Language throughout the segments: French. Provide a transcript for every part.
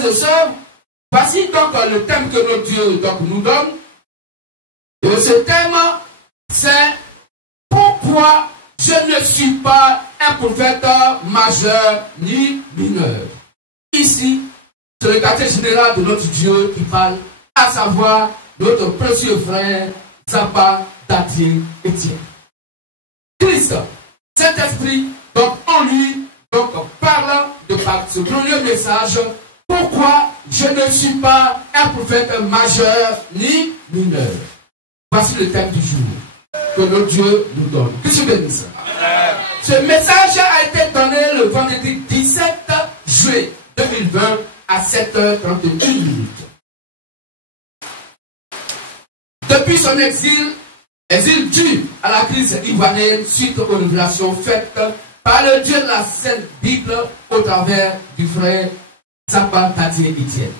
frères et sœurs, voici donc le thème que notre Dieu donc, nous donne. Et ce thème, c'est pourquoi je ne suis pas un prophète majeur ni mineur. Ici, c'est le quartier général de notre Dieu qui parle, à savoir notre précieux frère Zappa Tati Etienne. Christ, Saint-Esprit, donc en lui, donc parle de par ce glorieux message, pourquoi je ne suis pas un prophète majeur ni mineur. Voici le thème du jour que notre Dieu nous donne. Que je bénisse. Ce message a été donné le vendredi 17 juillet 2020 à 7h31. Depuis son exil dû à la crise ivoirienne suite aux révélations faites par le Dieu de la Sainte Bible au travers du frère Zappa Tati Etienne.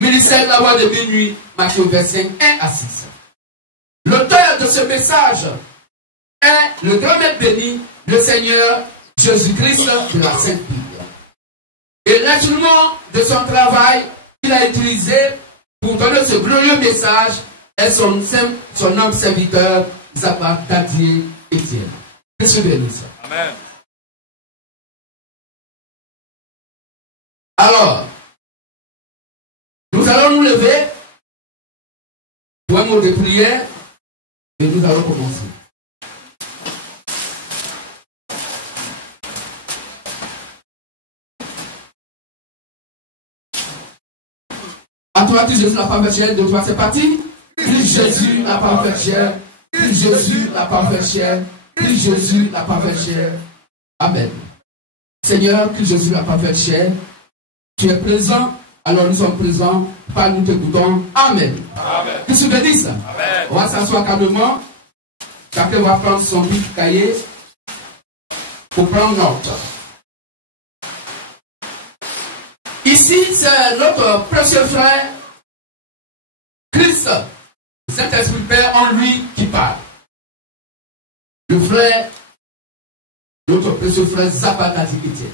Ministère de la voix de minuit, Matthieu verset 1 à 6. L'auteur de ce message est le grand maître béni, le Seigneur Jésus-Christ de la Sainte Bible. Et l'instrument de son travail qu'il a utilisé pour donner ce glorieux message est son homme serviteur, Zappa Tati Etienne. Que se bénisse. Amen. Alors, nous allons nous lever pour un mot de prière et nous allons commencer. À toi, dis Jésus, la parfaite chair, de toi, c'est parti. Dis Jésus, la parfaite chair. Dis Jésus, la parfaite chair. Dis Jésus, la parfaite chair. Amen. Seigneur, dis Jésus, la parfaite chair. Tu es présent, alors nous sommes présents. Pas nous t'écoutons. Amen. Amen. Que tu bénisses. Amen. On va s'asseoir calmement. Chacun va prendre son bic cahier pour prendre note. Ici, c'est notre précieux frère, Christ, le Saint-Esprit Père en lui qui parle. Le frère, notre précieux frère Zappa Tati Etienne.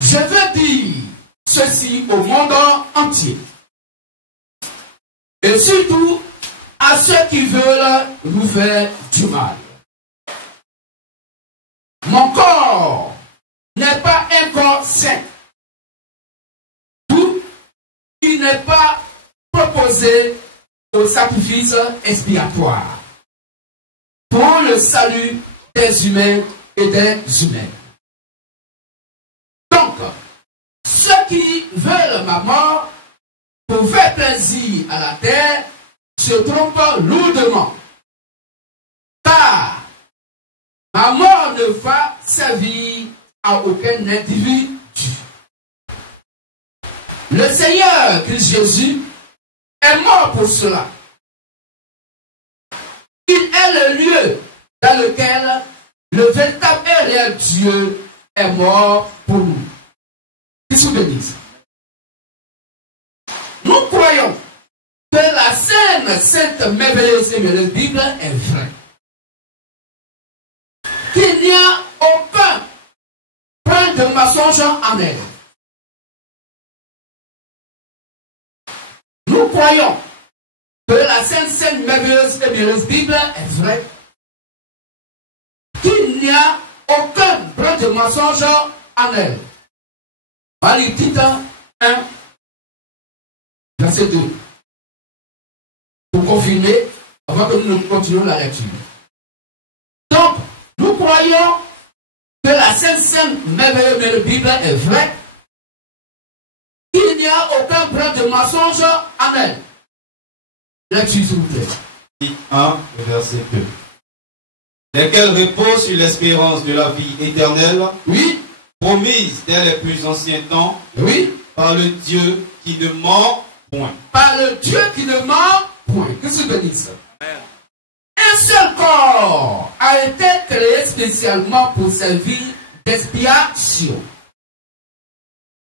Je veux dire ceci au monde entier. Et surtout à ceux qui veulent nous faire du mal. Mon corps n'est pas un corps saint. Il n'est pas proposé au sacrifice expiatoire pour le salut des humains et des humaines. Donc, ceux qui veulent ma mort pour faire plaisir à la terre se trompent lourdement. Car ma mort ne va servir à aucun individu. Le Seigneur Christ Jésus est mort pour cela. Il est le lieu dans lequel le véritable et réel Dieu est mort pour nous. Qu'il se bénisse. Nous croyons que la sainte, merveilleuse et merveilleuse Bible est vraie. Qu'il n'y a aucun point de mensonge en elle. Nous croyons que la sainte, merveilleuse et merveilleuse Bible est vraie. Qu'il n'y a aucun brin de mensonge en elle. Allez, Tite 1, verset 2. Pour confirmer, avant que nous continuions la lecture. Donc, nous croyons que la sainte, merveilleuse et merveilleuse Bible est vraie. Il n'y a aucun brin de mensonge en elle. Lecture, s'il vous plaît. 1, verset 2. Lesquels reposent sur l'espérance de la vie éternelle, oui, promise dès les plus anciens temps, oui, par le Dieu qui ne ment point. Par le Dieu qui ne ment point. Que se bénisse. Un seul corps a été créé spécialement pour servir d'expiation.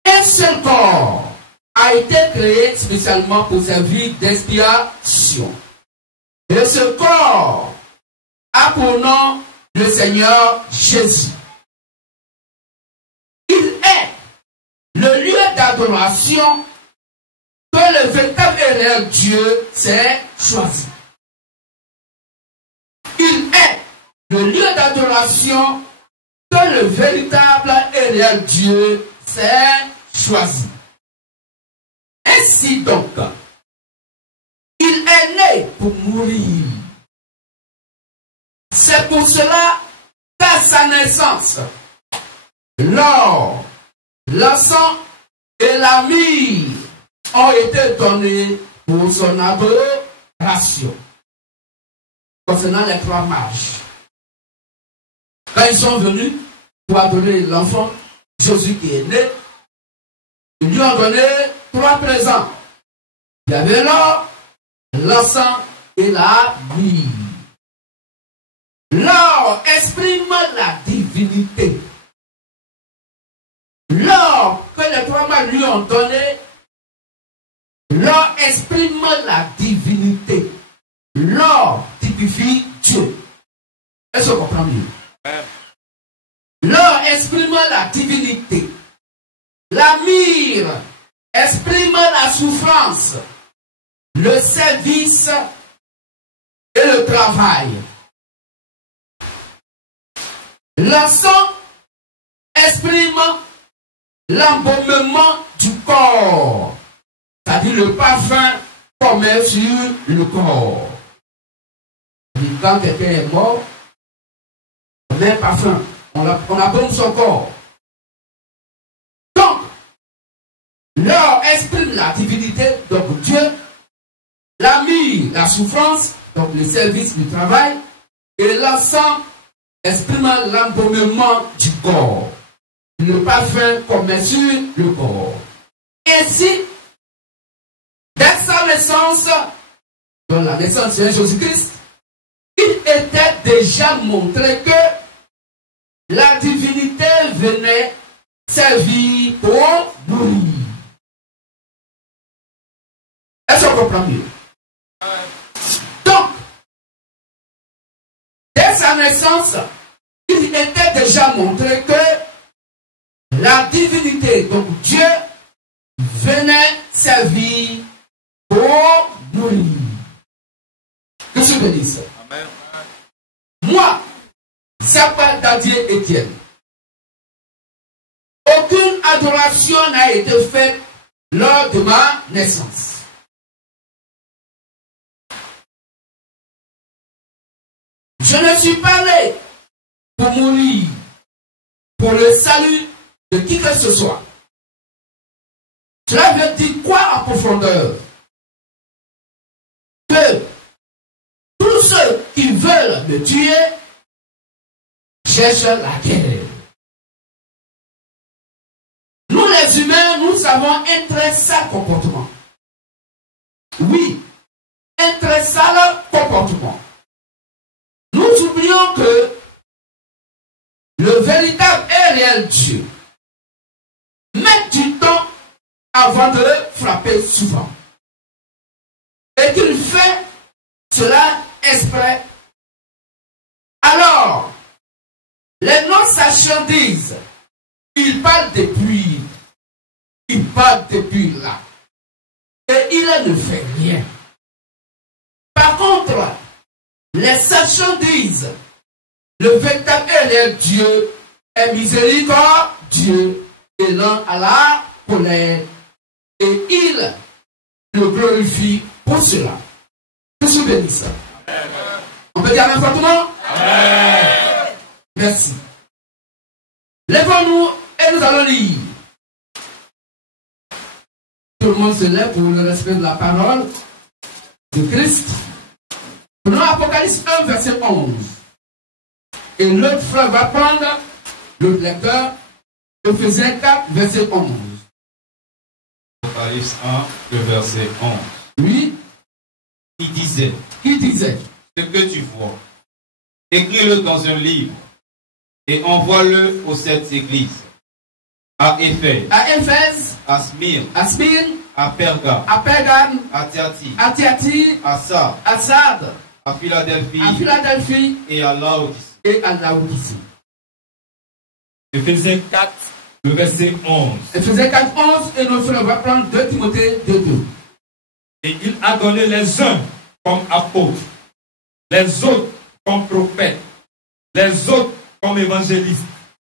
Un seul corps a été créé spécialement pour servir d'expiation. Et ce corps a pour nom le Seigneur Jésus. Il est le lieu d'adoration que le véritable et réel Dieu s'est choisi. Il est le lieu d'adoration que le véritable et réel Dieu s'est choisi. Ainsi donc, il est né pour mourir. C'est pour cela qu'à sa naissance, l'or, le sang et la myrrhe ont été donnés pour son adoration. Concernant les 3 mages, quand ils sont venus pour adorer l'enfant Jésus qui est né, ils lui ont donné 3 présents. Il y avait l'or, l'encens et la myrrhe. L'or exprime la divinité. L'or que les 3 mages lui ont donné, l'or exprime la divinité. L'or typifie Dieu. Est-ce qu'on comprend mieux? L'or exprime la divinité. La myrrhe exprime la souffrance, le service et le travail. L'encens exprime l'embaumement du corps, c'est-à-dire le parfum qu'on met sur le corps. Et quand quelqu'un est mort, on met un parfum, on embaume son corps. Donc, l'or exprime la divinité, donc Dieu, la myrrhe, la souffrance, donc le service du travail, et l'encens exprime l'embaumement du corps, le parfum qu'on met sur le corps. Ainsi, dès sa naissance, dans la naissance de Jésus-Christ, il était déjà montré que la divinité venait servir pour mourir. Est-ce qu'on comprend mieux? Donc, dès sa naissance, il était déjà montré que la divinité, donc Dieu, venait servir pour mourir. Que je te dise. Amen. Moi, Sapin Dadier Étienne, aucune adoration n'a été faite lors de ma naissance. Je ne suis pas né pour mourir, pour le salut de qui que ce soit. Cela veut dire quoi en profondeur? Que tous ceux qui veulent me tuer cherchent la guerre. Nous les humains, nous avons un très sale comportement. Oui, un très sale comportement. Nous oublions que le véritable et réel Dieu met du temps avant de frapper souvent. Et qu'il fait cela exprès. Alors, les non-sachants disent, il parle depuis, il parle depuis là. Et il ne fait rien. Par contre, les sachants disent, le véritable et réel Dieu est miséricordieux et lent à la colère. Et il le glorifie pour cela. Que je bénisse. On peut dire Amen fortement? Amen. Merci. Lèvons-nous et nous allons lire. Tout le monde se lève pour le respect de la parole de Christ. Prenons Apocalypse 1, verset 11. Et l'autre frère va prendre le lecteur, Ephésiens 4, verset 11. Apocalypse 1, le verset 11. Oui. Qui disait, ce que tu vois, écris-le dans un livre et envoie-le aux 7 églises. À Éphèse, à Smyrne, à Pergame, à Thyatire, à Sardes, à Philadelphie et à Laodicée. Ephésiens 4, le verset 11. Éphésiens 4, 11, et nos frères, on va prendre 2 Timothée 2, 2. Et il a donné les uns comme apôtres, les autres comme prophètes, les autres comme évangélistes,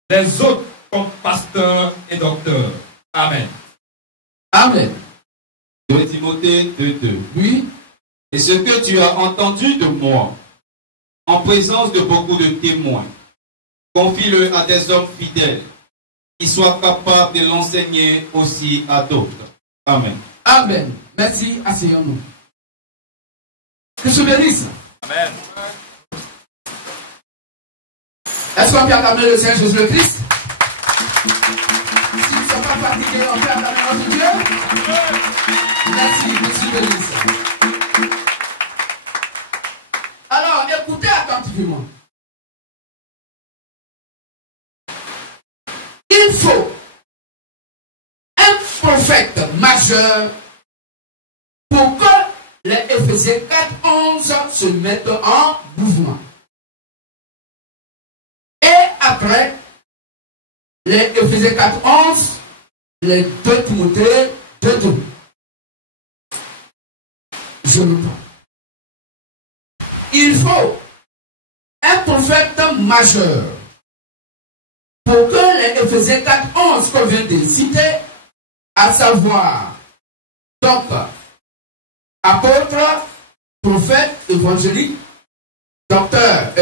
les autres comme pasteurs et docteurs. Amen. Amen. 2 Timothée 2:2. Oui. Et ce que tu as entendu de moi, en présence de beaucoup de témoins, confie-le à des hommes fidèles, qui soient capables de l'enseigner aussi à d'autres. Amen. Amen. Merci, asseyons-nous. Que je bénisse. Amen. Est-ce qu'on peut acclamer le Seigneur Jésus-Christ? Si nous ne sommes pas fatigués, on peut acclamer notre Dieu? Merci, monsieur bénisse. Alors, écoutez attentivement. Il faut un prophète majeur pour que les Éphésiens 4:11 se mettent en mouvement. Et après, les Éphésiens 4:11, les 2 Timothée 2:2. Je le prends. Il faut un prophète majeur pour que les Éphésiens 4:11 qu'on vient de citer, à savoir, donc, apôtre, prophète, évangélique, docteur,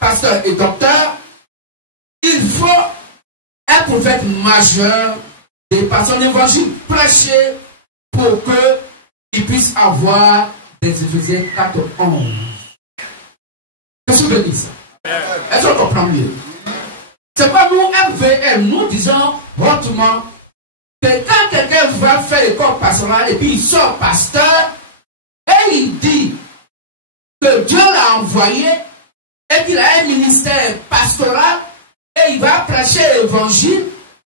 pasteur et docteur, il faut un prophète majeur de par son évangile prêché pour qu'il puisse avoir des Éphésiens 4:11. Qu'est-ce que je dis ça? Est-ce qu'on comprend mieux? C'est pas nous, MVL, nous disons hautement que quand quelqu'un va faire l'école pastorale et puis il sort pasteur et il dit que Dieu l'a envoyé et qu'il a un ministère pastoral et il va prêcher l'évangile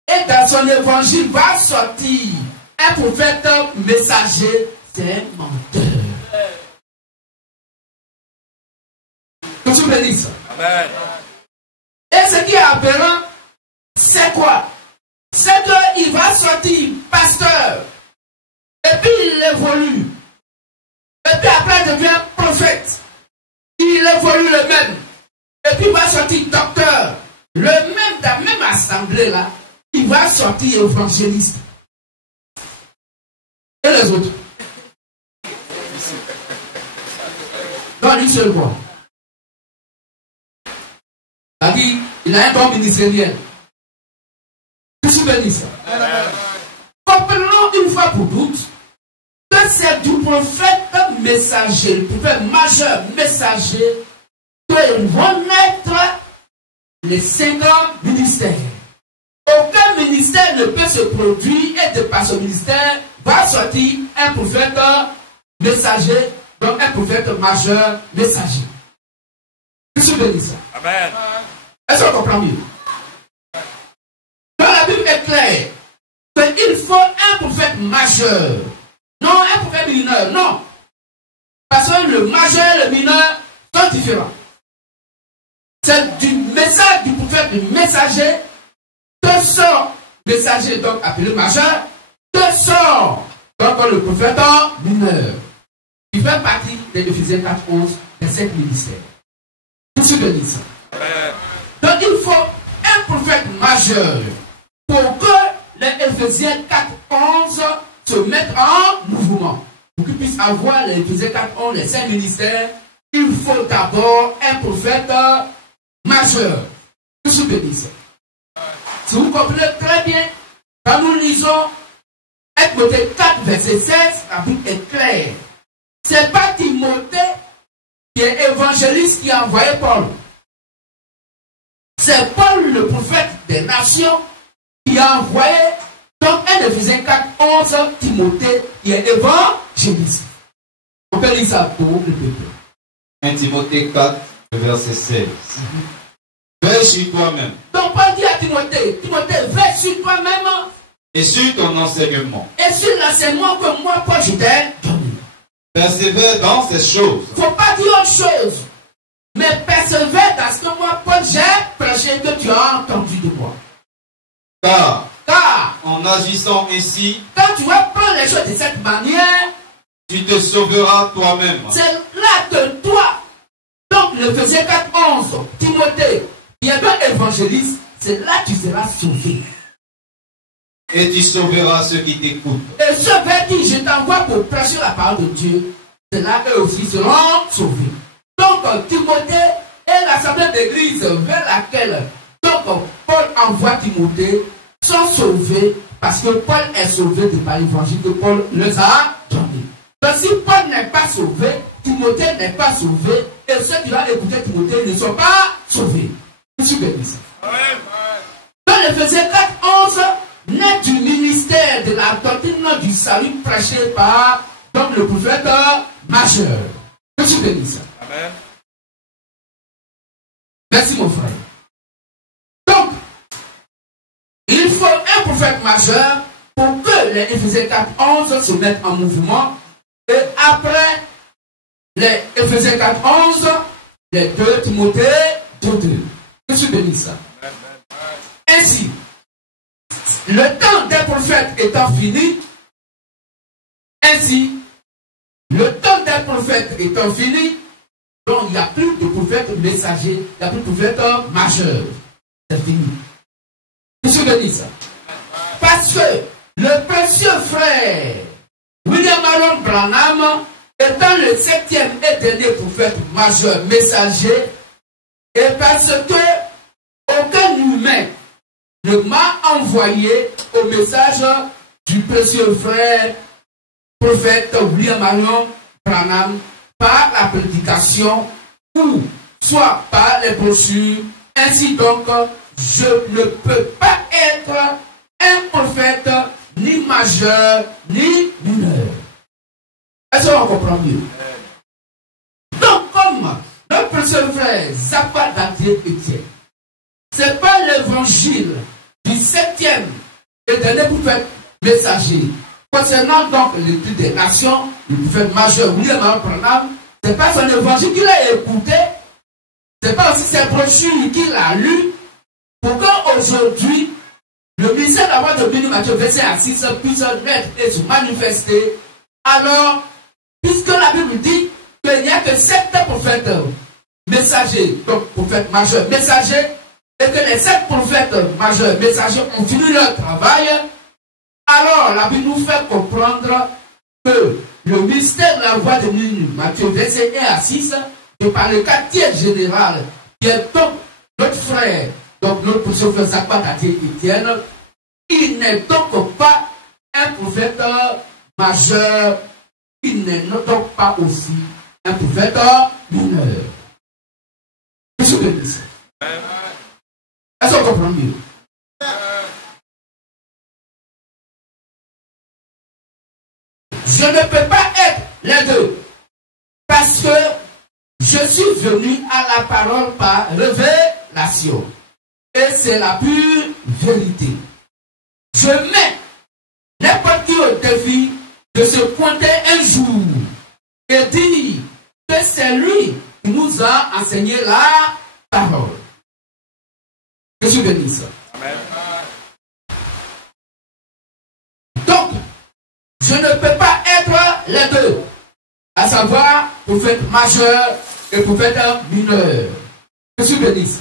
et dans son évangile va sortir un prophète messager, c'est un menteur. Que tu me dis ça? Amen. Et ce qui est aberrant, c'est quoi? C'est qu'il va sortir pasteur, et puis il évolue, et puis après il devient prophète, il évolue le même, et puis il va sortir docteur, le même, dans la même assemblée là, il va sortir évangéliste. Et les autres? Non, une seule voix. C'est-à-dire, il a un don ministériel. Que je bénisse ça. Comprenons une fois pour toutes que c'est du prophète messager, le prophète majeur messager, que vont naître les 5 ministères. Aucun ministère ne peut se produire et de par ce ministère va sortir un prophète messager, donc un prophète majeur messager. Que je bénisse ça. Amen. Est-ce qu'on comprend mieux? Dans la Bible est claire qu'il faut un prophète majeur, non un prophète mineur, non. Parce que le majeur et le mineur sont différents. C'est du message du prophète messager que sort messager, donc appelé majeur, que sort donc le prophète mineur. Il fait partie des Éphésiens 4:11 des 5 ministères. Qu'est-ce que je dis ça? Donc il faut un prophète majeur pour que les Éphésiens 4:11 se mettent en mouvement. Pour qu'ils puissent avoir les Éphésiens 4:11, les 5 ministères, il faut d'abord un prophète majeur. Que je peux dire ça? Si vous comprenez très bien, quand nous lisons 1 Timothée 4, verset 16, la Bible est claire. Ce n'est pas Timothée qui est évangéliste qui a envoyé Paul. C'est Paul, le prophète des nations, qui a envoyé donc un Éphésiens 4:11 Timothée qui est évangéliste. On peut lire ça pour le peuple. 1 Timothée 4, verset 16. Veille sur toi-même. Donc Paul dit à Timothée, Timothée, veille sur toi-même Et sur ton enseignement. et sur l'enseignement que moi, Paul, je t'ai donné. Persévère dans ces choses. Il ne faut pas dire autre chose. Mais persévère dans ce que moi, Paul, j'ai prêché que tu as entendu de moi. Car En agissant ainsi, quand tu vas prendre les choses de cette manière, tu te sauveras toi-même. c'est là que toi, donc le Ephésiens 4:11, Timothée, qui est un évangéliste, c'est là que tu seras sauvé. Et tu sauveras ceux qui t'écoutent. Et ceux vers qui je t'envoie pour prêcher la parole de Dieu, c'est là eux aussi seront sauvés. Donc Timothée et l'assemblée d'église vers laquelle donc Paul envoie Timothée sont sauvés parce que Paul est sauvé par l'évangile que Paul leur a donné. Donc si Paul n'est pas sauvé, Timothée n'est pas sauvé, et ceux qui vont écouter Timothée ne sont pas sauvés. Je suis béni. Dans l'Éphésiens 4:11, naît du ministère de la doctrine du salut prêché par donc, le prophète majeur. Je suis béni. Amen. Merci mon frère. Donc, il faut un prophète majeur pour que les Éphésiens 4:11 se mettent en mouvement. Et après les Éphésiens 4:11, les 2 Timothée 2:2. Je suis béni ça. Ainsi, le temps des prophètes étant fini, donc il n'y a plus de prophètes messagers, il n'y a plus de prophètes majeurs. C'est fini. Je suis béni ça. Parce que le précieux frère William Aaron Branham, étant le 7e et dernier prophète majeur messager, et parce que aucun humain ne m'a envoyé au message du précieux frère prophète William Aaron Branham par la prédication ou soit par les brochures. Ainsi donc, je ne peux pas être un prophète ni majeur ni mineur. Est-ce qu'on comprend mieux? Donc, comme notre précieux frère Zappa Dadier Etienne, c'est pas l'évangile du 7e et dernier prophète messager concernant donc l'étude des nations, le prophète majeur William Aaron Branham, c'est pas son évangile qu'il a écouté, c'est pas aussi ses brochures qu'il a lues, pour qu'aujourd'hui, le ministère de la voix de Béni Matthieu, verset 6, puisse naître et se manifester. Alors, puisque la Bible dit qu'il n'y a que 7 prophètes messagers, donc prophètes majeurs messagers, et que les 7 prophètes majeurs messagers ont fini leur travail, alors la Bible nous fait comprendre que le ministère de la voix de Matthieu, verset 1-6, et par le quartier général, qui est donc notre frère, donc notre précieux frère Zappa Dadier Etienne, il n'est donc pas un prophète majeur, il n'est donc pas aussi un prophète mineur. Je suis béni. Est-ce qu'on comprend mieux? Je ne peux pas être les deux. Parce que je suis venu à la parole par révélation. Et c'est la pure vérité. Je mets n'importe qui au défi de se pointer un jour et dire que c'est lui qui nous a enseigné la parole. Je suis béni ça. Amen. Donc, je ne peux pas être les deux, à savoir prophète majeur et prophète mineur. Je suis béni ça.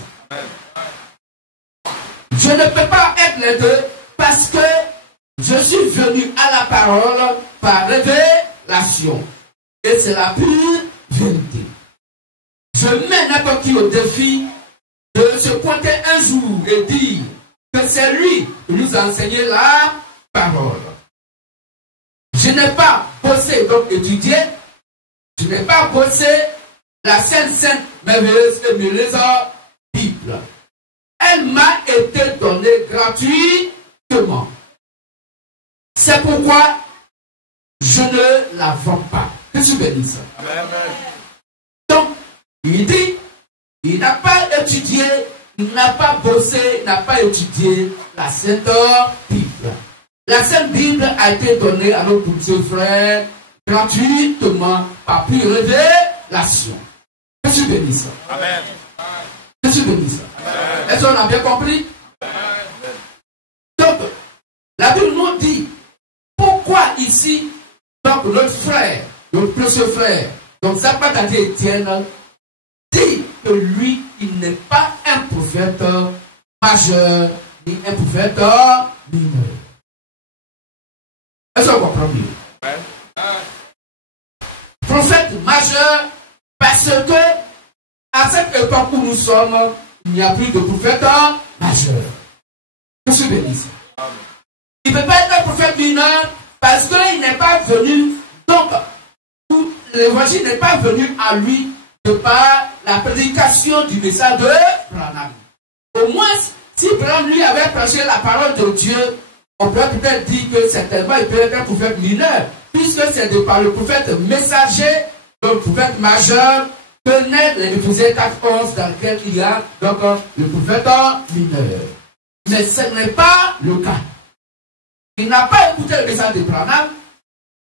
Je ne peux pas être les deux parce que je suis venu à la parole par révélation. Et c'est la pure vérité. Je mets n'importe qui au défi de se pointer un jour et dire que c'est lui qui nous a enseigné la parole. Je n'ai pas bossé, donc étudié, je n'ai pas bossé la sainte, merveilleuse et merveilleuse Bible. Elle m'a été donnée gratuitement. C'est pourquoi je ne la vends pas. Je suis béni ça. Donc, il dit, il n'a pas étudié, il n'a pas bossé, il n'a pas étudié la Sainte Bible. La Sainte Bible a été donnée à nos petits frères gratuitement par pure révélation. Je suis béni ça. Amen. Je suis béni ça. Est-ce qu'on a bien compris? Donc, la Bible ici, donc notre frère, notre précieux frère, donc Zapatati Étienne, dit que lui, il n'est pas un prophète majeur, ni un prophète mineur. Est-ce qu'on comprend mieux? Prophète majeur, parce que à cette époque où nous sommes, il n'y a plus de prophète majeur. Je suis béni. Il ne peut pas être un prophète mineur parce qu'il n'est pas venu, donc l'évangile n'est pas venu à lui de par la prédication du message de Branham. Au moins, si Branham lui avait prêché la parole de Dieu, on peut peut-être dire que certainement il peut être un prophète mineur, puisque c'est de par le prophète messager, le prophète majeur, que naît l'Éphésiens 4:11 dans lequel il y a donc le prophète mineur. Mais ce n'est pas le cas. Il n'a pas écouté le message de Branham,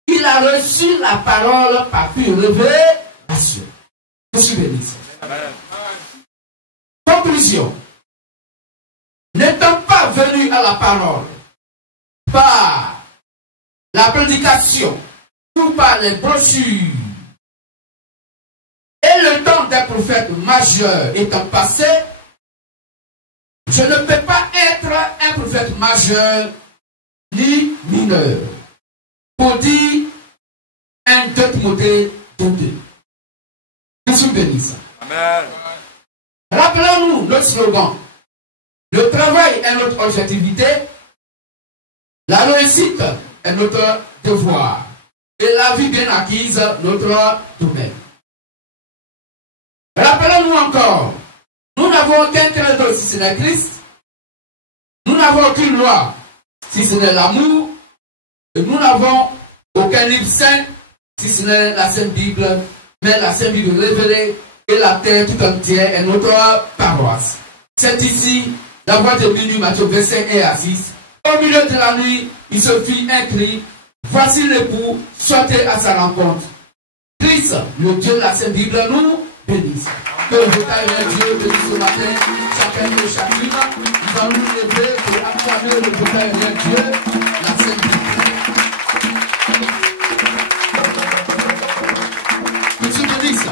il a reçu la parole par pure révélation. Je suis béni. Conclusion. N'étant pas venu à la parole par la prédication ou par les brochures, et le temps des prophètes majeurs étant passé, je ne peux pas être un prophète majeur ni mineur. Pour dire 1 Timothée 2:2. Je suis béni. Amen. Rappelons-nous notre slogan. Le travail est notre objectivité. La réussite est notre devoir. Et la vie bien acquise, notre domaine. Rappelons-nous encore. Nous n'avons aucun credo si ce n'est Christ. Nous n'avons aucune loi si ce n'est l'amour. Et nous n'avons aucun livre saint si ce n'est la Sainte Bible. Mais la Sainte Bible révélée et la terre tout entière est notre paroisse. C'est ici la voix de minuit, Matthieu 25 et à 6. Au milieu de la nuit, il se fit un cri. Voici l'époux, sortez à sa rencontre. Christ, le Dieu de la Sainte Bible, nous bénisse. Que le bétail de Dieu bénisse ce matin, chacun et chacune. Nous allons nous lever pour acclamer le bétail de Dieu, la Sainte Bible. Que tu bénisses.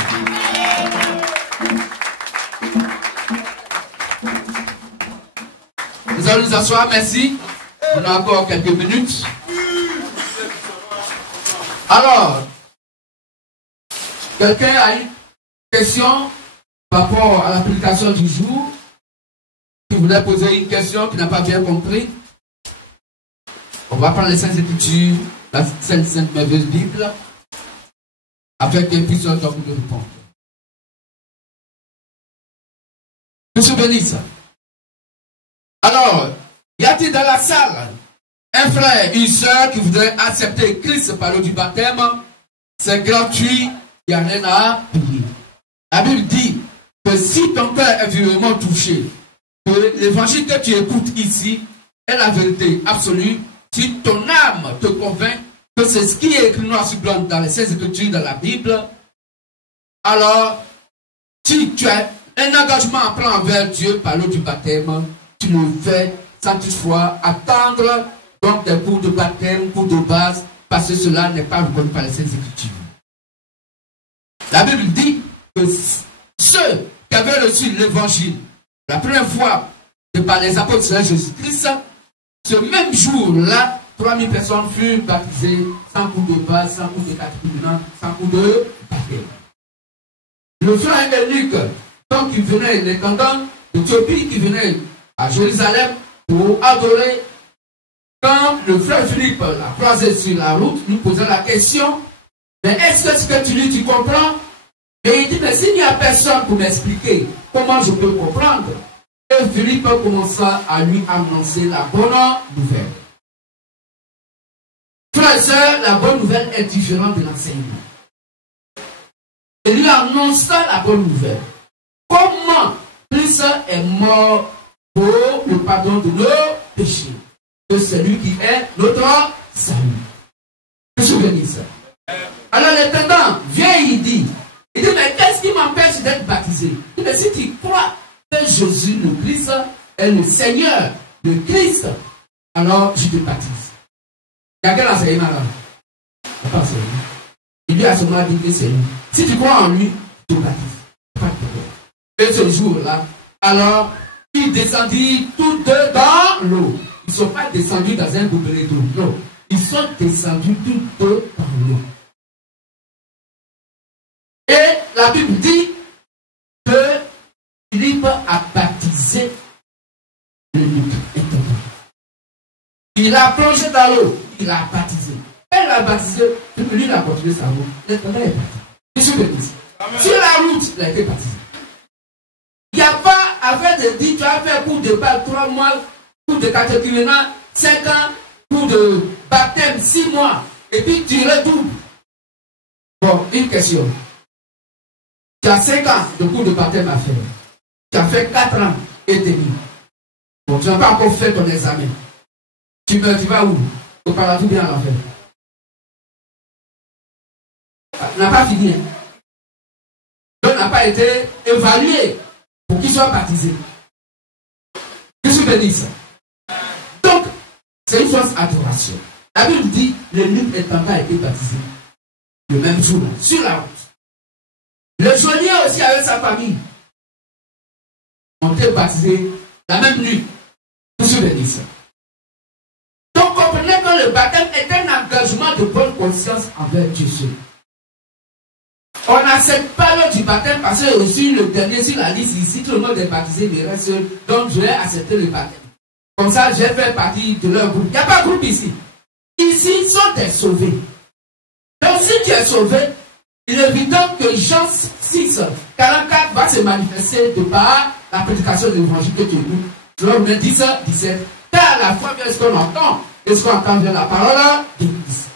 Nous allons nous asseoir, merci. On a encore quelques minutes. Alors, quelqu'un a une question par rapport à l'application du jour? Qui voulait poser une question qui n'a pas bien compris? On va prendre les Saintes Écritures, la Sainte Merveilleuse Bible, afin qu'elle puisse donc nous répondre. Monsieur bénisse. Alors, y a-t-il dans la salle un frère, une soeur qui voudrait accepter Christ par l'eau du baptême? C'est gratuit, il n'y a rien à payer. La Bible dit que si ton cœur est véritablement touché, que l'évangile que tu écoutes ici est la vérité absolue, si ton âme te convainc que c'est ce qui est écrit noir sur blanc dans les Saintes Écritures de la Bible, alors si tu as un engagement à prendre envers Dieu par l'eau du baptême, tu le fais sans toutefois attendre donc des cours de baptême, cours de base, parce que cela n'est pas reconnu par les Saintes Écritures. La Bible dit que ceux qui avaient reçu l'évangile la première fois de par les apôtres de Jésus-Christ, ce même jour-là, 3000 personnes furent baptisées sans cours de base, sans cours de catéchuménat, sans cours de baptême. Le frère Eunuque, donc il venait, l'intendant d'Éthiopie qui venait à Jérusalem pour adorer. Quand le frère Philippe l'a croisé sur la route, nous posons la question, mais est-ce que ce que tu dis, tu comprends? Et il dit, mais s'il n'y a personne pour m'expliquer comment je peux comprendre, et Philippe commença à lui annoncer la bonne nouvelle. Frères et sœurs, la bonne nouvelle est différente de l'enseignement. Il lui annonça la bonne nouvelle. Comment Christ est mort pour le pardon de nos péchés. Que c'est lui qui est notre salut. Je suis béni, ça. Alors l'intendant vient et il dit, mais qu'est-ce qui m'empêche d'être baptisé? Il dit, mais si tu crois que Jésus le Christ est le Seigneur, le Christ, alors je te baptise. Il y a quel enseignement là? Pas c'est lui. Il lui a seulement dit que c'est lui. Si tu crois en lui, tu te baptises. Pas de problème. Et ce jour-là, alors, ils descendit tous deux dans l'eau. Ils ne sont pas descendus dans un gobelet d'eau. Non. Ils sont descendus tous deux dans l'eau. Et la Bible dit que Philippe a baptisé l'eunuque. Il a plongé dans l'eau. Il a baptisé. Elle l'a baptisé. Lui, il a continué sa route. L'Éternel est baptisé. Qu'est-ce que dit? Sur la route, il a été baptisé. Il n'y a pas à faire de dire, tu as fait cours de bal 3 mois, cours de catéchuménat 5 ans, cours de baptême 6 mois, et puis tu redoubles. Bon, une question. Tu as 5 ans de cours de baptême à faire. Tu as fait 4 ans et demi. Bon, tu n'as pas encore fait ton examen. Tu vas où? Au paradis bien à l'enfer. Tu n'as pas fini. Donc, n'a pas été évalué pour qu'il soit baptisé. Qu'est-ce que je veux dire ça? Donc, c'est une fausse adoration. La Bible dit, l'eunuque étant pas été baptisé le même jour, sur la route. Le geôlier aussi avec sa famille ont été baptisés la même nuit. Qu'est-ce que je veux dire ça? Donc, comprenez que le baptême est un engagement de bonne conscience envers Dieu seul. On n'accepte pas l'heure du baptême parce que aussi le dernier sur la liste ici, tout le monde est baptisé, mais reste seul. Donc je vais accepter le baptême. Comme ça, j'ai fait partie de leur groupe. Il n'y a pas de groupe ici. Ici, sont des sauvés. Donc si tu es sauvé, il est évident que Jean 6, 44 va se manifester de par la prédication de l'évangile que tu écoutes. Selon 10, 17. Car la foi vient ce qu'on entend, et ce qu'on entend vient la parole de Christ.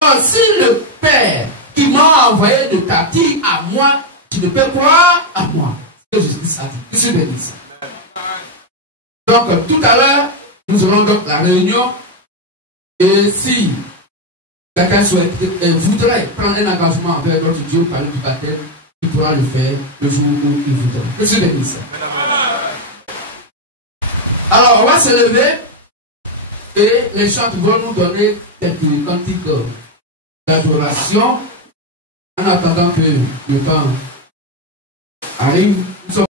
Donc si le Père qui m'a envoyé de t'attirer à moi, tu ne peux croire à moi. C'est ce que Jésus a dit. Qu'est-ce que je dis ça? Donc, tout à l'heure, nous aurons donc la réunion. Et si quelqu'un voudrait prendre un engagement envers notre Dieu, parler du baptême, il pourra le faire le jour où il voudra. Qu'est-ce que je dis ça? Alors, on va se lever et les chants vont nous donner quelques cantiques d'adoration. En attendant que le temps arrive, nous sommes